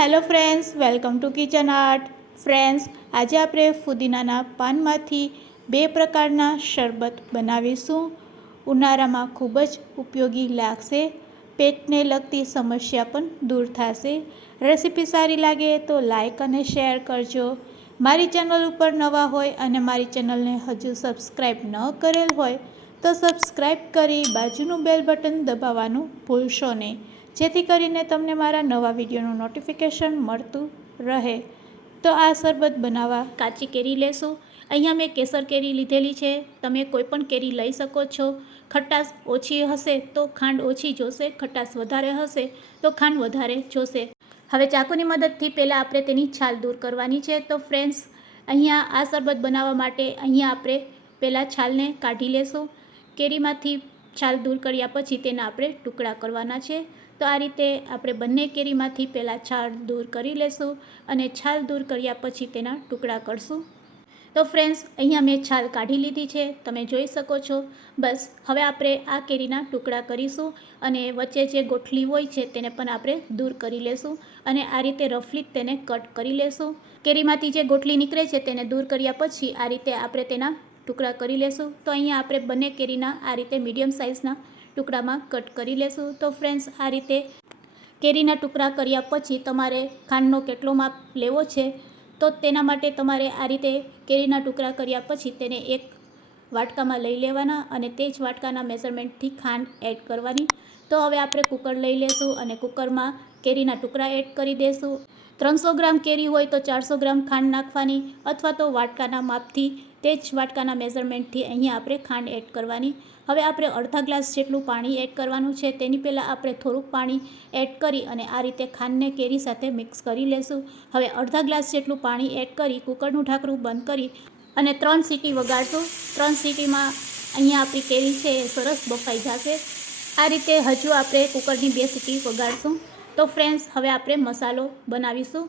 Hello friends welcome to kitchen art friends આજે આપણે ફુદીનાના પાનમાંથી બે પ્રકારના શરબત બનાવીશું. ઉનાળામાં ખૂબ જ ઉપયોગી લાગશે. પેટને લગતી સમસ્યા પણ દૂર થશે. રેસીપી સારી લાગે તો લાઈક અને શેર કરજો. મારી ચેનલ ઉપર નવા હોય અને મારી ચેનલને હજુ સબસ્ક્રાઈબ ન કરેલ હોય તો સબસ્ક્રાઈબ કરી બાજુનું બેલ બટન દબાવવાનું ભૂલશો નહીં. જેથી કરીને તમને મારા નવા વિડીયોનું નોટિફિકેશન મળતું રહે. તો આ શરબત બનાવવા કાચી કેરી લેશું. અહીંયા મેં કેસર કેરી લીધેલી છે. તમે કોઈ પણ કેરી લઈ શકો છો. ખટાશ ઓછી હશે તો ખાંડ ઓછી જોશે. ખટાશ વધારે હશે તો ખાંડ વધારે જોશે. હવે ચાકુની મદદથી પહેલાં આપણે તેની છાલ દૂર કરવાની છે. તો ફ્રેન્ડ્સ અહીંયા આ શરબત બનાવવા માટે અહીંયા આપણે પહેલાં છાલને કાઢી લેશું. કેરીમાંથી છાલ દૂર કર્યા પછી તેના આપણે ટુકડા કરવાના છે. તો આ રીતે આપણે બંને કેરીમાંથી પહેલાં છાલ દૂર કરી લેશું અને છાલ દૂર કર્યા પછી તેના ટુકડા કરશું. તો ફ્રેન્ડ્સ, અહીંયા મેં છાલ કાઢી લીધી છે. તમે જોઈ શકો છો. બસ, હવે આપણે આ કેરીના ટુકડા કરીશું અને વચ્ચે જે ગોઠલી હોય છે તેને પણ આપણે દૂર કરી લેશું અને આ રીતે રફલી તેને કટ કરી લેશું. કેરીમાંથી જે ગોઠલી નીકળે છે તેને દૂર કર્યા પછી આ રીતે આપણે તેના ટુકડા કરી લેશું. તો અહીંયા આપણે બંને કેરીના આ રીતે મીડિયમ સાઇઝના ટુકડામાં કટ કરી લેશું. તો ફ્રેન્ડ્સ આ રીતે કેરીના ટુકડા કર્યા પછી તમારે ખાંડનો કેટલો માપ લેવો છે, તો તેના માટે તમારે આ રીતે કેરીના ટુકડા કર્યા પછી તેને એક વાટકામાં લઈ લેવાના અને તે જ વાટકાના મેઝરમેન્ટથી ખાંડ એડ કરવાની. તો હવે આપણે કુકર લઈ લેશું અને કુકરમાં કેરીના ટુકડા એડ કરી દઈશું ત્રણસો ગ્રામ કેરી હોય તો ચારસો ગ્રામ ખાંડ નાખવાની અથવા તો વાટકાના માપથી તે જ વાટકાના મેઝરમેન્ટથી અહીંયા આપણે ખાંડ એડ કરવાની. હવે આપણે અડધા ગ્લાસ જેટલું પાણી એડ કરવાનું છે. તેની પહેલાં આપણે થોડુંક પાણી એડ કરી અને આ રીતે ખાંડને કેરી સાથે મિક્સ કરી લેશું. હવે અડધા ગ્લાસ જેટલું પાણી એડ કરી કુકરનું ઢાંકણું બંધ કરી અને ત્રણ સીટી વગાડશું. ત્રણ સીટીમાં અહીંયા આપણી કેરી છે એ સરસ બફાઈ જશે. આ રીતે હજુ આપણે કુકરની બે સીટી વગાડશું. તો ફ્રેન્ડ્સ, હવે આપણે મસાલો બનાવીશું.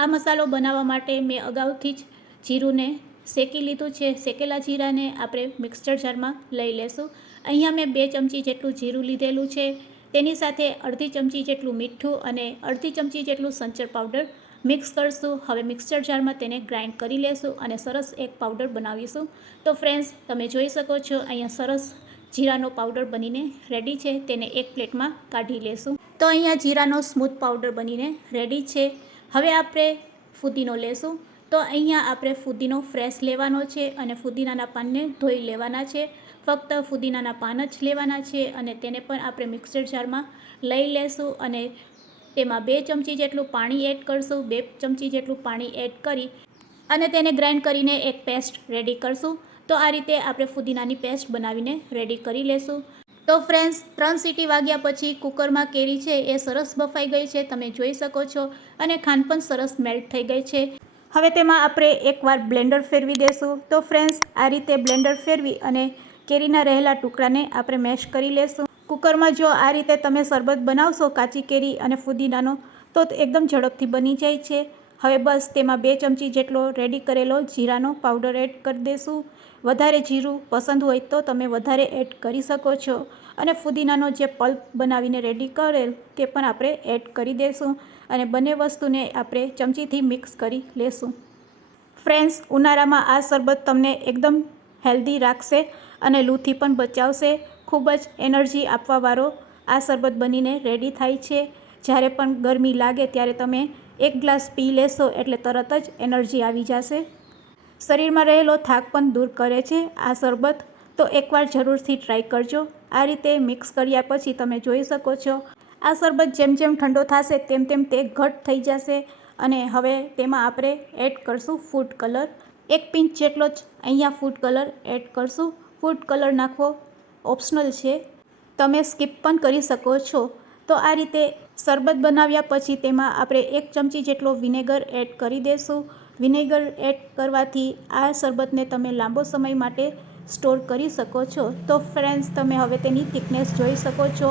આ મસાલો બનાવવા માટે મેં અગાઉથી જ જીરુંને શેકી લીધું છે, શેકેલા જીરાને આપણે મિક્સચર જારમાં લઈ લેશું. અહીંયા મેં બે ચમચી જેટલું જીરું લીધેલું છે, તેની સાથે અડધી ચમચી જેટલું મીઠું અને અડધી ચમચી જેટલું સંચર પાવડર મિક્સ કરશું. હવે મિક્સચર જારમાં તેને ગ્રાઇન્ડ કરી લેશું અને સરસ એક પાવડર બનાવીશું. તો ફ્રેન્ડ્સ તમે જોઈ શકો છો, અહીંયા સરસ જીરાનો પાવડર બનીને રેડી છે, તેને એક પ્લેટમાં કાઢી લેશું. તો અહીંયા જીરાનો સ્મૂથ પાવડર બનીને રેડી છે. હવે આપણે ફૂદીનો લેશું. તો અહીંયા આપણે ફુદીનો ફ્રેશ લેવાનો છે અને ફુદીનાના પાનને ધોઈ લેવાના છે. ફક્ત ફુદીનાના પાન જ લેવાના છે અને તેને પણ આપણે મિક્સર જારમાં લઈ લેશું અને તેમાં બે ચમચી જેટલું પાણી એડ કરશું, બે ચમચી જેટલું પાણી એડ કરી અને તેને ગ્રાઇન્ડ કરીને એક પેસ્ટ રેડી કરશું. તો આ રીતે આપણે ફુદીનાની પેસ્ટ બનાવીને રેડી કરી લેશું. તો ફ્રેન્ડ્સ, ત્રણ સીટી વાગ્યા પછી કુકરમાં કેરી છે એ સરસ બફાઈ ગઈ છે, તમે જોઈ શકો છો અને ખાંડ પણ સરસ મેલ્ટ થઈ ગઈ છે. હવે તેમાં આપણે એકવાર બ્લેન્ડર ફેરવી દેશું. તો ફ્રેન્ડ્સ, આ રીતે બ્લેન્ડર ફેરવી અને કેરીના રહેલા ટુકડાને આપણે મેશ કરી લેશું. કુકરમાં જો આ રીતે તમે શરબત બનાવશો કાચી કેરી અને ફુદીનાનો, તો એકદમ ઝડપથી બની જાય છે. હવે બસ તેમાં બે ચમચી જેટલો રેડી કરેલો જીરાનો પાવડર એડ કરી દઈશું વધારે જીરું પસંદ હોય તો તમે વધારે એડ કરી શકો છો. અને ફુદીનાનો જે પલ્પ બનાવીને રેડી કરેલ તે પણ આપણે એડ કરી દઈશું અને બંને વસ્તુને આપણે ચમચીથી મિક્સ કરી લેશું. ફ્રેન્ડ્સ ઉનાળામાં આ શરબત તમને એકદમ હેલ્ધી રાખશે અને લૂથી પણ બચાવશે. ખૂબ જ એનર્જી આપવાવાળો આ શરબત બનીને રેડી થાય છે. જ્યારે પણ ગરમી લાગે ત્યારે તમે એક ગ્લાસ પી લેશો એટલે તરત જ એનર્જી આવી જશે. શરીરમાં રહેલો થાક પણ દૂર કરે છે. આ શરબત તો એકવાર જરૂરથી ટ્રાય કરજો. આ રીતે મિક્સ કર્યા પછી તમે જોઈ શકો છો. આ શરબત જેમ જેમ ઠંડો થશે તેમ તેમ તે ઘટ થઈ જશે અને હવે તેમાં આપણે એડ કરશું ફૂડ કલર એક પિંચ જેટલો જ અહીંયા ફૂડ કલર એડ કરશું. ફૂડ કલર નાખવો ઓપ્શનલ છે. તમે સ્કીપ પણ કરી શકો છો. તો આ રીતે શરબત બનાવ્યા પછી તેમાં આપણે એક ચમચી જેટલો વિનેગર એડ કરી દઈશું વિનેગર એડ કરવાથી આ શરબતને તમે લાંબો સમય માટે સ્ટોર કરી શકો છો. તો ફ્રેન્ડ્સ, તમે હવે તેની થિકનેસ જોઈ શકો છો.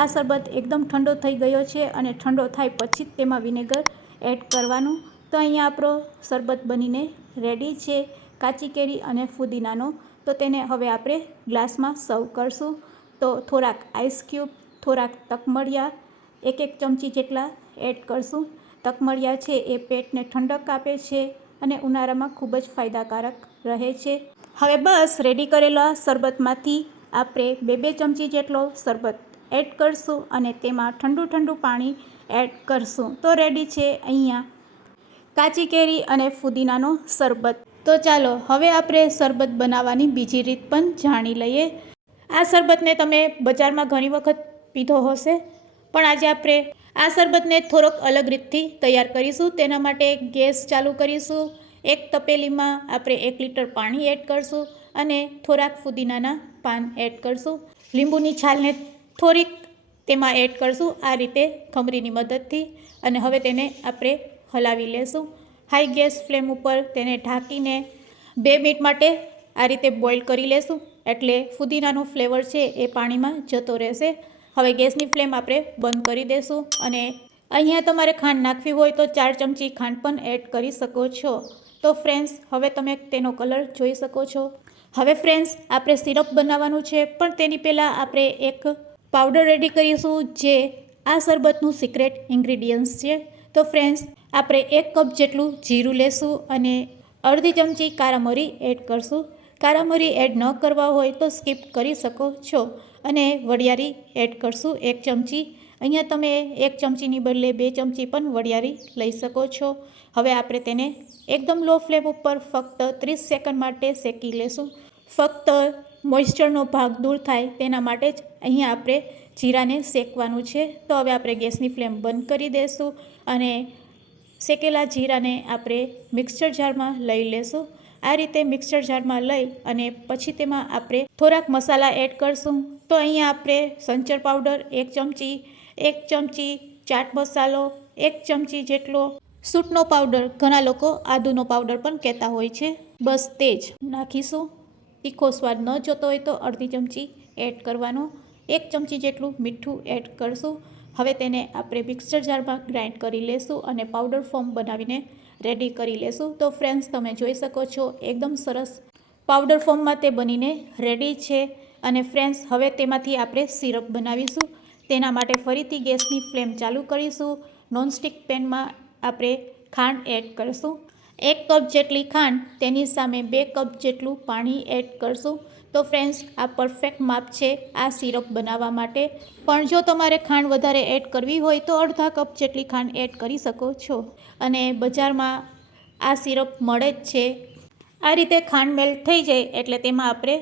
આ શરબત એકદમ ઠંડો થઈ ગયો છે અને ઠંડો થાય પછી જ તેમાં વિનેગર એડ કરવાનું. તો અહીંયા આપણો શરબત બનીને રેડી છે કાચી કેરી અને ફુદીનાનો. તો તેને હવે આપણે ગ્લાસમાં સર્વ કરશું. તો થોડાક આઈસ ક્યુબ થોડાક તકમળિયા એક એક ચમચી જેટલા એડ કરશું. તકમળિયા છે, એ પેટને ઠંડક આપે છે અને ઉનાળામાં ખૂબ જ ફાયદાકારક રહે છે. હવે બસ રેડી કરેલા શરબતમાંથી આપણે બે બે ચમચી જેટલો શરબત એડ કરશું અને તેમાં ઠંડુ ઠંડુ પાણી એડ કરશું. તો રેડી છે અહીંયા કાચી કેરી અને ફુદીનાનો શરબત. તો ચાલો, હવે આપણે શરબત બનાવવાની બીજી રીત પણ જાણી લઈએ. આ શરબતને તમે બજારમાં ઘણી વખત પીધો હશે, પણ આજે આપણે આ શરબતને થોડોક અલગ રીતથી તૈયાર કરીશું. તેના માટે ગેસ ચાલુ કરીશું. એક તપેલીમાં આપણે એક લીટર પાણી એડ કરશું અને થોડાક ફુદીનાના પાન એડ કરશું. લીંબુની છાલને થોડીક તેમાં એડ કરશું આ રીતે ખમરીની મદદથી અને હવે તેને આપણે હલાવી લેશું. હાઈ ગેસ ફ્લેમ ઉપર તેને ઢાંકીને બે મિનિટ માટે આ રીતે બોઇલ કરી લેશું. એટલે ફુદીનાનો ફ્લેવર છે એ પાણીમાં જતો રહેશે. હવે ગેસની ફ્લેમ આપણે બંધ કરી દેશું અને અહીંયા તમારે ખાંડ નાખવી હોય તો ચાર ચમચી ખાંડ પણ એડ કરી શકો છો. તો ફ્રેન્ડ્સ, હવે તમે તેનો કલર જોઈ શકો છો. હવે ફ્રેન્ડ્સ, આપણે સિરપ બનાવવાનું છે, પણ તેની પહેલાં આપણે એક પાવડર રેડી કરીશું જે આ શરબતનું સિક્રેટ ઇન્ગ્રીડિયન્ટ્સ છે. તો ફ્રેન્ડ્સ, આપણે એક કપ જેટલું જીરું લેશું અને અડધી ચમચી કારા મરી એડ કરશું. કાળા મરી એડ ન કરવા હોય તો સ્કીપ કરી શકો છો. અને વડિયારી એડ કરશું એક ચમચી. અહીંયા તમે એક ચમચીની બદલે બે ચમચી પણ વડિયારી લઈ શકો છો. હવે આપણે તેને એકદમ લો ફ્લેમ ઉપર ફક્ત ત્રીસ સેકન્ડ માટે શેકી લેશું. ફક્ત મોઇસ્ચરનો ભાગ દૂર થાય તેના માટે જ અહીંયા આપણે જીરાને શેકવાનું છે. તો હવે આપણે ગેસની ફ્લેમ બંધ કરી દઈશું અને શેકેલા જીરાને આપણે મિક્સચર જારમાં લઈ લેશું. આ રીતે મિક્સર જારમાં લઈ અને પછી તેમાં આપણે થોડાક મસાલા એડ કરશું. તો અહીંયા આપણે સંચર પાવડર, એક ચમચી એક ચમચી ચાટ મસાલો, એક ચમચી જેટલો સૂટનો પાવડર. ઘણા લોકો આદુનો પાવડર પણ કહેતા હોય છે. બસ તે જ નાખીશું. તીખો સ્વાદ ન જોતો હોય તો અડધી ચમચી એડ કરવાનો. એક ચમચી જેટલું મીઠું એડ કરશું. હવે તેને આપણે મિક્સર જારમાં ગ્રાઇન્ડ કરી લેશું અને પાવડર ફોર્મ બનાવીને રેડી કરી લેશું. તો ફ્રેન્ડ્સ તમે જોઈ શકો છો, એકદમ સરસ પાવડર ફોર્મમાં તે બનીને રેડી છે. અને ફ્રેન્ડ્સ હવે તેમાંથી આપણે સિરપ બનાવીશું. તેના માટે ફરીથી ગેસની ફ્લેમ ચાલુ કરીશું. નોનસ્ટિક પેનમાં આપણે ખાંડ એડ કરીશું. એક કપ જેટલી ખાંડ, તેની સામે બે કપ જેટલું પાણી એડ કરશું. તો ફ્રેન્ડ્સ આ પરફેક્ટ માપ છે આ સિરપ બનાવવા માટે. પણ જો તમારે ખાંડ વધારે એડ કરવી હોય તો અડધા કપ જેટલી ખાંડ એડ કરી શકો છો. અને બજારમાં આ સિરપ મળે જ છે. આ રીતે ખાંડ મેલ્ટ થઈ જાય એટલે તેમાં આપણે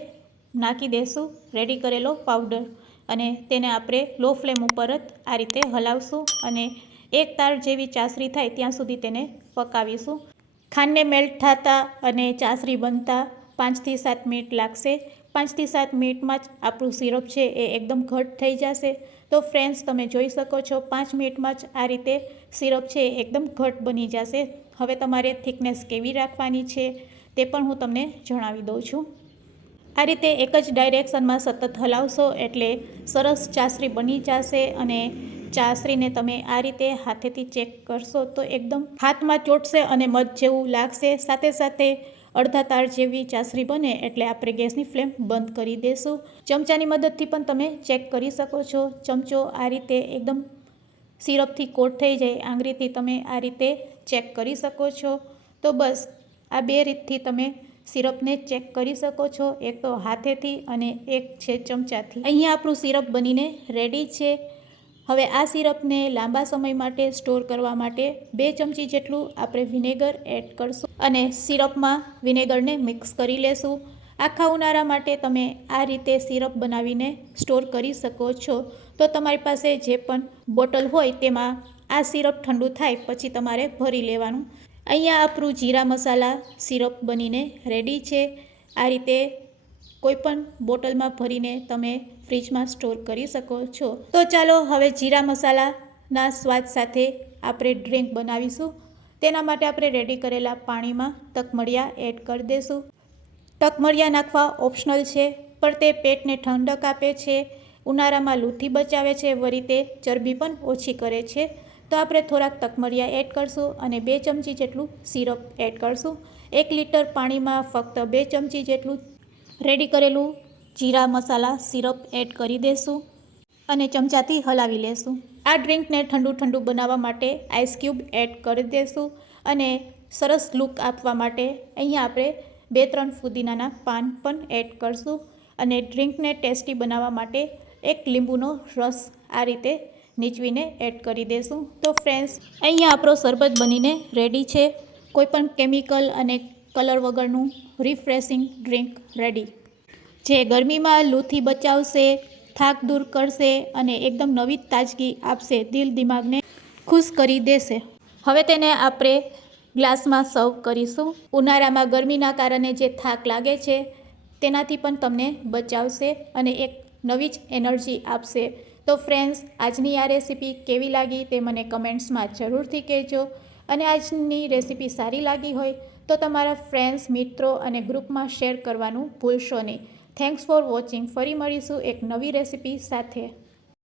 નાખી દઈશું રેડી કરેલો પાવડર અને તેને આપણે લો ફ્લેમ ઉપર જ આ રીતે હલાવશું અને એક તાર જેવી ચાસરી થાય ત્યાં સુધી તેને પકાવીશું. ખાંડને મેલ્ટ થતાં અને ચાસરી બનતા પાંચથી સાત મિનિટ લાગશે. પાંચથી સાત મિનિટમાં જ આપણું સિરપ છે એ એકદમ ઘટ થઈ જશે. તો ફ્રેન્ડ્સ તમે જોઈ શકો છો, પાંચ મિનિટમાં જ આ રીતે સિરપ છે એ એકદમ ઘટ બની જશે. હવે તમારે થિકનેસ કેવી રાખવાની છે તે પણ હું તમને જણાવી દઉં છું. આ રીતે એક જ ડાયરેક્શનમાં સતત હલાવશો એટલે સરસ ચાસરી બની જશે અને ચાસરીને તમે આ રીતે હાથેથી ચેક કરશો તો એકદમ હાથમાં ચોટશે અને મધ જેવું લાગશે. સાથે સાથે અડધા તાર જેવી ચાસરી બને એટલે આપણે ગેસની ફ્લેમ બંધ કરી દઈશું ચમચાની મદદથી પણ તમે ચેક કરી શકો છો. ચમચો આ રીતે એકદમ સિરપથી કોટ થઈ જાય. આંગળીથી તમે આ રીતે ચેક કરી શકો છો. તો બસ, આ બે રીતથી તમે સિરપને ચેક કરી શકો છો. એક તો હાથેથી અને એક છે ચમચાથી. અહીંયા આપણું સિરપ બનીને રેડી છે. હવે આ સિરપને લાંબા સમય માટે સ્ટોર કરવા માટે બે ચમચી જેટલું આપણે વિનેગર એડ કરશું અને સિરપમાં વિનેગરને મિક્સ કરી લેશું. આખા ઉનાળા માટે તમે આ રીતે સિરપ બનાવીને સ્ટોર કરી શકો છો. તો તમારી પાસે જે પણ બોટલ હોય તેમાં આ સિરપ ઠંડુ થાય પછી તમારે ભરી લેવાનું. અહીંયા આપણું જીરા મસાલા સિરપ બનીને રેડી છે. આ રીતે કોઈપણ બોટલમાં ભરીને તમે ફ્રીજમાં સ્ટોર કરી શકો છો. તો ચાલો હવે જીરા મસાલાના સ્વાદ સાથે આપણે ડ્રિંક બનાવીશું. તેના માટે આપણે રેડી કરેલા પાણીમાં તકમળિયા એડ કરી દઈશું તકમળિયા નાખવા ઓપ્શનલ છે, પણ તે પેટને ઠંડક આપે છે, ઉનાળામાં લૂથી બચાવે છે, વળી તે ચરબી પણ ઓછી કરે છે. તો આપણે થોડાક તકમળિયા એડ કરશું અને બે ચમચી જેટલું સિરપ એડ કરશું. એક લીટર પાણીમાં ફક્ત બે ચમચી જેટલું રેડી કરેલું જીરા મસાલા સિરપ એડ કરી દઈશું અને ચમચાથી હલાવી લેશું. આ ડ્રિંકને ઠંડુ ઠંડુ બનાવવા માટે આઈસ ક્યુબ એડ કરી દેશું અને સરસ લુક આપવા માટે અહીંયા આપણે બે ત્રણ ફુદીનાના પાન પણ એડ કરશું અને ડ્રિંકને ટેસ્ટી બનાવવા માટે એક લીંબુનો રસ આ રીતે નીચવીને એડ કરી દેશું. તો ફ્રેન્ડ્સ, અહીંયા આપણો શરબત બનીને રેડી છે. કોઈપણ કેમિકલ અને કલર વગરનું રિફ્રેશિંગ ડ્રિંક રેડી. જે ગરમીમાં લૂથી બચાવશે, થાક દૂર કરશે અને એકદમ નવી તાજગી આપશે દિલ દિમાગને ખુશ કરી દેશે. હવે તેને આપણે ગ્લાસમાં સર્વ કરીશું. ઉનાળામાં ગરમીના કારણે જે થાક લાગે છે, તેનાથી પણ તમને બચાવશે અને એક નવી જ એનર્જી આપશે. તો ફ્રેન્ડ્સ, આજની આ રેસીપી કેવી લાગી તે મને કમેન્ટ્સમાં જરૂરથી કહેજો. અને આજની રેસીપી સારી લાગી હોય તો તમારા ફ્રેન્ડ્સ મિત્રો અને ગ્રુપમાં શેર કરવાનું ભૂલશો નહીં. થેન્ક્સ ફોર વોચિંગ ફરી મળીશું એક નવી રેસીપી સાથે.